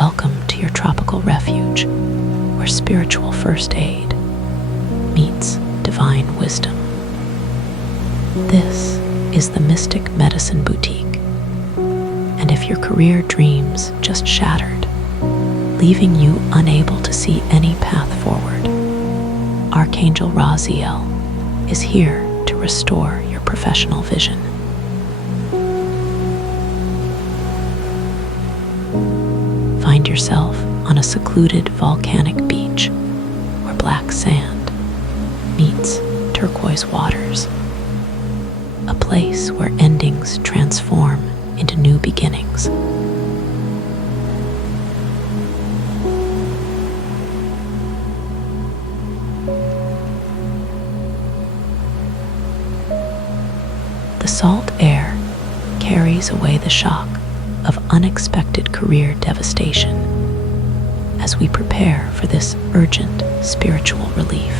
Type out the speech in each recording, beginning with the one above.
Welcome to your tropical refuge, where spiritual first aid meets divine wisdom. This is the Mystic Medicine Boutique, and if your career dreams just shattered, leaving you unable to see any path forward, Archangel Raziel is here to restore your professional vision. Find yourself on a secluded volcanic beach where black sand meets turquoise waters, a place where endings transform into new beginnings. The salt air carries away the shock of unexpected career devastation as we prepare for this urgent spiritual relief.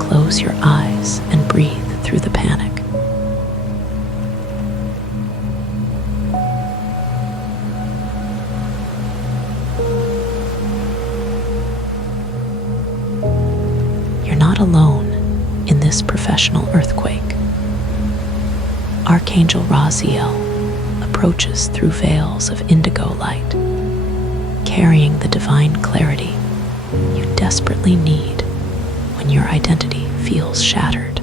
Close your eyes and breathe through the panic. You're not alone in this professional earthquake. Archangel Raziel approaches through veils of indigo light, carrying the divine clarity you desperately need when your identity feels shattered.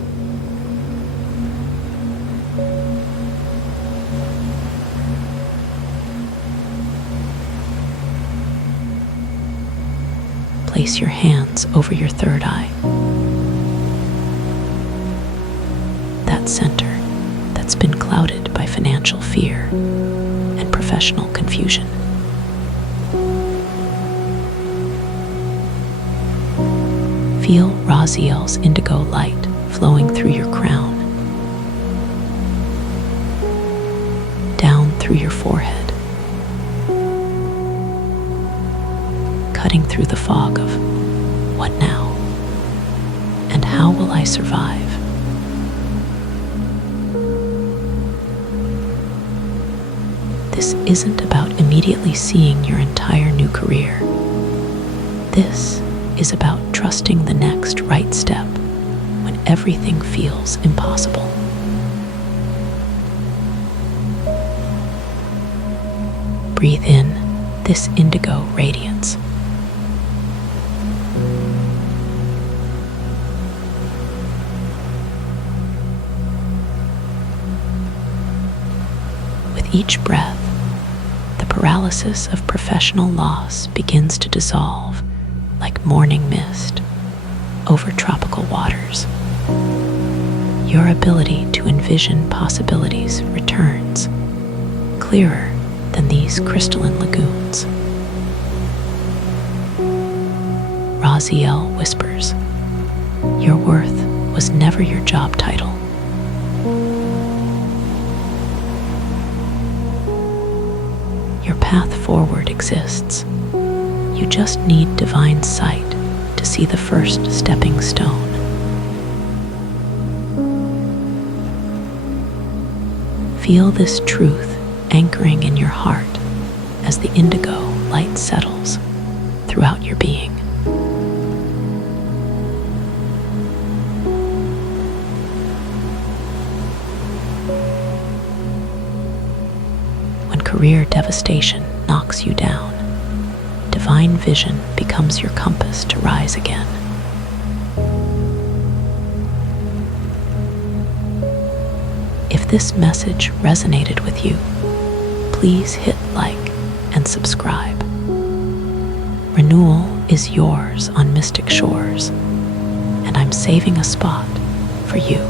Place your hands over your third eye, that center that's been clouded by financial fear and professional confusion. Feel Raziel's indigo light flowing through your crown, down through your forehead, cutting through the fog of what now and how will I survive? This isn't about immediately seeing your entire new career. This is about trusting the next right step when everything feels impossible. Breathe in this indigo radiance. With each breath, the paralysis of professional loss begins to dissolve like morning mist over tropical waters. Your ability to envision possibilities returns, clearer than these crystalline lagoons. Raziel whispers, "Your worth was never your job title. Your path forward exists. You just need divine sight to see the first stepping stone." Feel this truth anchoring in your heart as the indigo light settles throughout your being. When career devastation knocks you down, divine vision becomes your compass to rise again. If this message resonated with you, please hit like and subscribe. Renewal is yours on Mystic Shores, and I'm saving a spot for you.